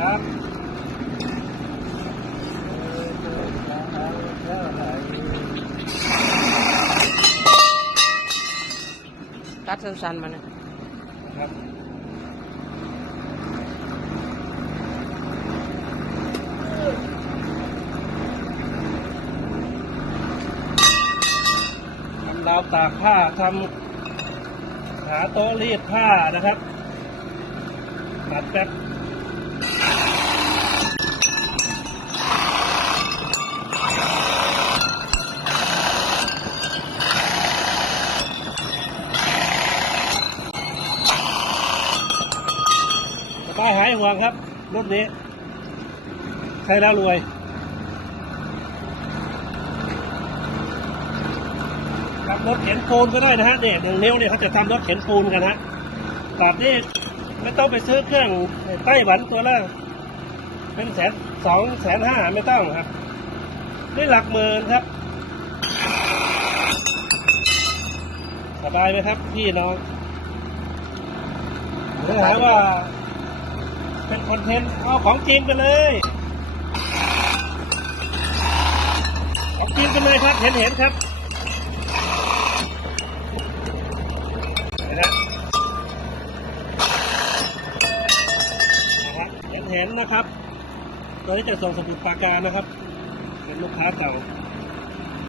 ครับตัดสั้นๆมาเนะครับทำราวตากผ้าทำขาโต๊ะรีดผ้านะครับตัดแป๊บ สบายหายห่วงครับ รถนี้ ใช้แล้วรวยครับรถเข็นปูนก็ได้นะฮะเนี่ยหนึ่งนิ้วเนี่ยเขาจะทำรถเข็นปูนกันฮะตัดนี่ ไม่ต้องไปซื้อเครื่องไต้หวันตัวละเป็นแสนสองแสนห้าไม่ต้องครับด้วยหลักหมื่นครับ สบายไหมครับ พี่น้องเนื้อหาว่า เป็นคอนเทนต์เอาของจริงไปเลยของจริงกันเลยครับเห็นเห็นครับ แผนนะครับ ตัวนี้จะส่งสมุดปากกานะครับ เป็นลูกค้าเก่า